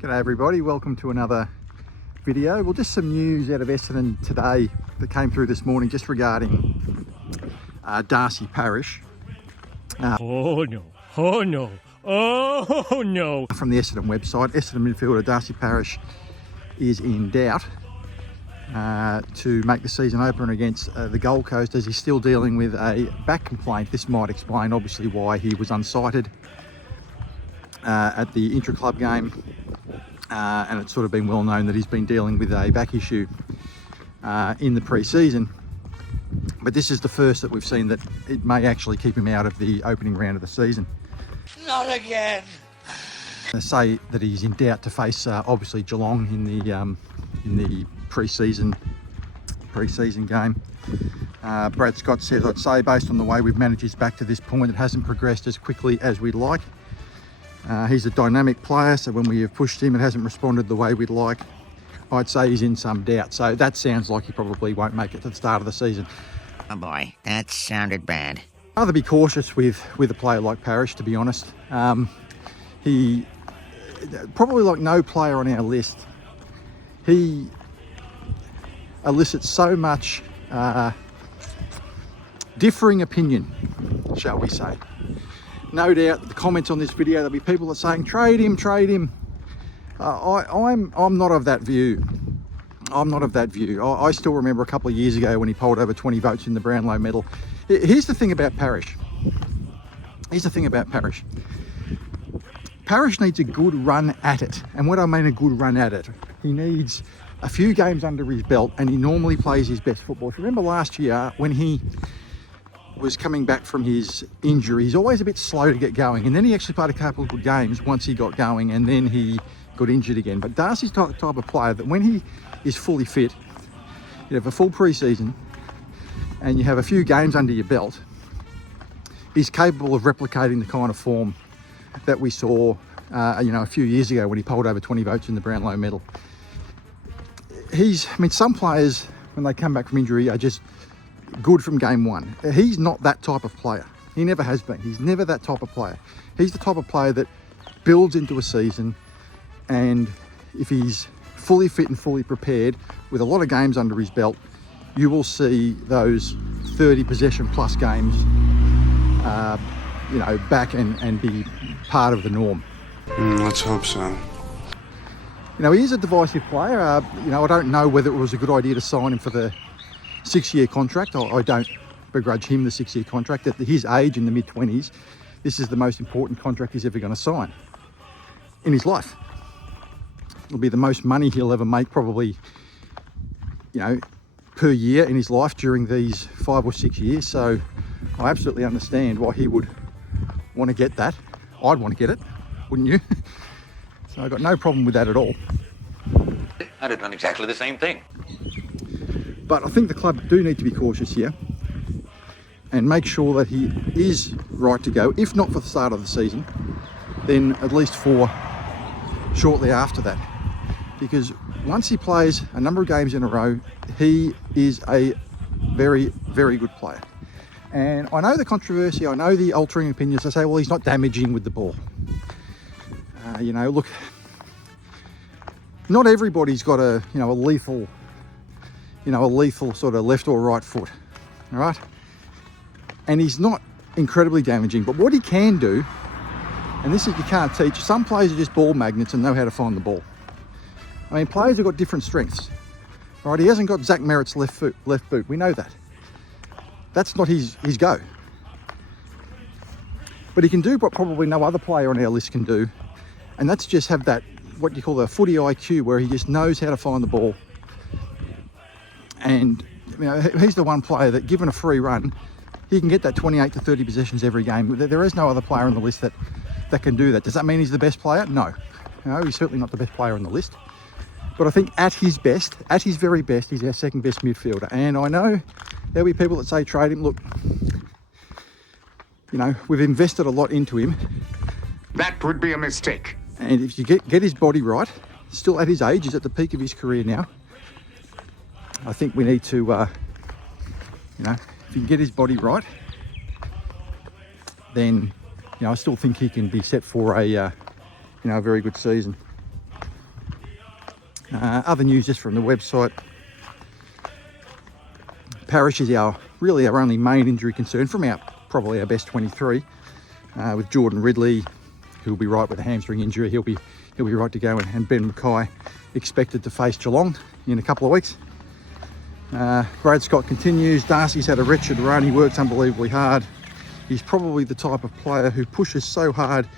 G'day everybody, welcome to another video. Well, just some news out of Essendon today that came through this morning just regarding Darcy Parish. Oh no, oh no, oh no. From the Essendon website, Essendon midfielder Darcy Parish is in doubt to make the season opener against the Gold Coast, as he's still dealing with a back complaint. This might explain obviously why he was unsighted at the intra-club game, and it's sort of been well known that he's been dealing with a back issue in the pre-season, but this is the first that we've seen that it may actually keep him out of the opening round of the season. Not again. They say that he's in doubt to face obviously Geelong in the pre-season game. Brad Scott says, "I'd say based on the way we've managed his back to this point, it hasn't progressed as quickly as we'd like. He's a dynamic player, so when we have pushed him, it hasn't responded the way we'd like. I'd say he's in some doubt." So that sounds like he probably won't make it to the start of the season. Oh boy, that sounded bad. I'd rather be cautious with a player like Parish, to be honest. He, probably like no player on our list, he elicits so much differing opinion, shall we say. No doubt the comments on this video, there'll be people that are saying trade him. I'm not of that view. I still remember a couple of years ago when he polled over 20 votes in the Brownlow medal. Here's the thing about Parish. Parish needs a good run at it. And what I mean a good run at it, he needs a few games under his belt, and he normally plays his best football. If you remember last year when he was coming back from his injury, he's always a bit slow to get going, and then he actually played a couple of good games once he got going, and then he got injured again. But Darcy's the type of player that when he is fully fit, you have a full pre-season and you have a few games under your belt, he's capable of replicating the kind of form that we saw a few years ago when he polled over 20 votes in the Brownlow medal. Some players, when they come back from injury, are just good from game one. He's not that type of player. He never has been. He's never that type of player. He's the type of player that builds into a season, and if he's fully fit and fully prepared with a lot of games under his belt, you will see those 30 possession plus games back and be part of the norm. Let's hope so. He is a divisive player. I don't know whether it was a good idea to sign him for the 6-year contract. I don't begrudge him the 6-year contract. At his age, in the mid-20s, this is the most important contract he's ever going to sign in his life. It'll be the most money he'll ever make, probably, per year in his life during these 5 or 6 years. So I absolutely understand why he would want to get that. I'd want to get it, wouldn't you? So I've got no problem with that at all. I'd have done exactly the same thing. But I think the club do need to be cautious here and make sure that he is right to go, if not for the start of the season, then at least for shortly after that. Because once he plays a number of games in a row, he is a very, very good player. And I know the controversy, I know the altering opinions. I say, well, he's not damaging with the ball. Look, not everybody's got a lethal sort of left or right foot, all right? And he's not incredibly damaging, but what he can do, and this is you can't teach, some players are just ball magnets and know how to find the ball. Players have got different strengths, right? He hasn't got Zach Merritt's left boot, we know that. That's not his go. But he can do what probably no other player on our list can do, and that's just have that, what you call the footy IQ, where he just knows how to find the ball. And he's the one player that, given a free run, he can get that 28 to 30 possessions every game. There is no other player on the list that can do that. Does that mean he's the best player? No. He's certainly not the best player on the list. But I think at his best, at his very best, he's our second best midfielder. And I know there'll be people that say trade him. Look, we've invested a lot into him. That would be a mistake. And if you get his body right, still at his age, he's at the peak of his career now. I think we need to, if you can get his body right, then I still think he can be set for a very good season. Other news just from the website. Parish is really our only main injury concern from probably our best 23, with Jordan Ridley, who'll be right with a hamstring injury. He'll be right to go, and Ben Mackay expected to face Geelong in a couple of weeks. Brad Scott continues. Darcy's had a wretched run. He works unbelievably hard. He's probably the type of player who pushes so hard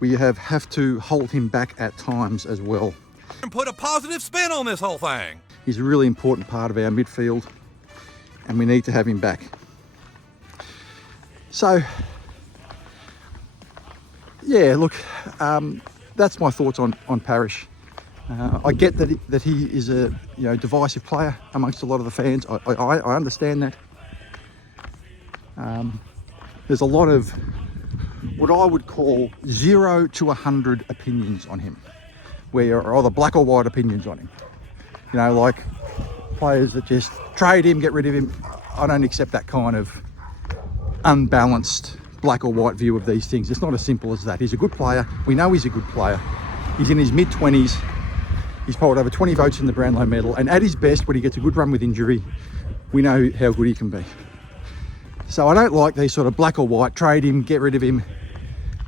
we have to hold him back at times as well. And put a positive spin on this whole thing. He's a really important part of our midfield, and we need to have him back. So, yeah, look, that's my thoughts on Parish. I get that he is a divisive player amongst a lot of the fans. I understand that. There's a lot of what I would call 0 to 100 opinions on him, where are either black or white opinions on him. Like players that just trade him, get rid of him. I don't accept that kind of unbalanced black or white view of these things. It's not as simple as that. He's a good player. We know he's a good player. He's in his mid-20s. He's polled over 20 votes in the Brownlow medal, and at his best, when he gets a good run with injury, we know how good he can be. So I don't like these sort of black or white, trade him, get rid of him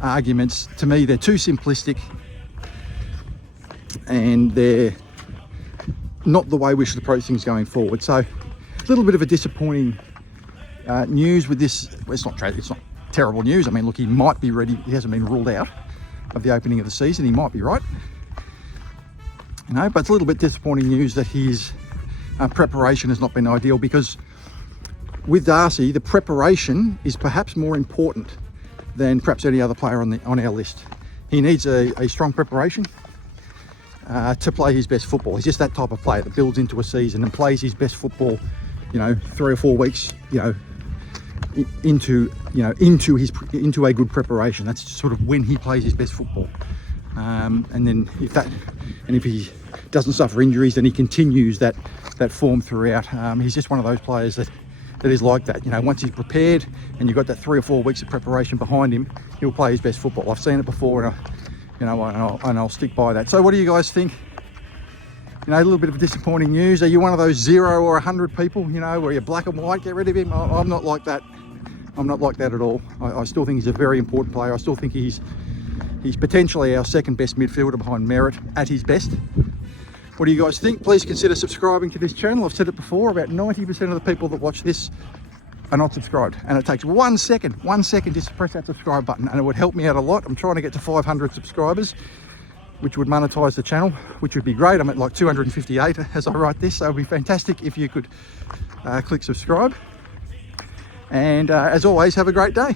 arguments. To me, they're too simplistic, and they're not the way we should approach things going forward. So a little bit of a disappointing news with this. Well, it's not terrible news. I mean, look, he might be ready. He hasn't been ruled out of the opening of the season. He might be right. But it's a little bit disappointing news that his preparation has not been ideal, because with Darcy, the preparation is perhaps more important than perhaps any other player on our list. He needs a strong preparation to play his best football. He's just that type of player that builds into a season and plays his best football, 3 or 4 weeks, into a good preparation. That's sort of when he plays his best football. And then if he doesn't suffer injuries, then he continues that form throughout. He's just one of those players that is like that. Once he's prepared and you've got that 3 or 4 weeks of preparation behind him, he'll play his best football. I've seen it before, and I'll stick by that. So what do you guys think? A little bit of disappointing news. Are you one of those 0 or 100 people, where you're black and white, get rid of him? I'm not like that. I'm not like that at all. I still think he's a very important player. I still think he's potentially our second best midfielder behind Merritt at his best. What do you guys think? Please consider subscribing to this channel. I've said it before, about 90% of the people that watch this are not subscribed. And it takes 1 second just to press that subscribe button, and it would help me out a lot. I'm trying to get to 500 subscribers, which would monetize the channel, which would be great. I'm at like 258 as I write this, so it would be fantastic if you could click subscribe. And as always, have a great day.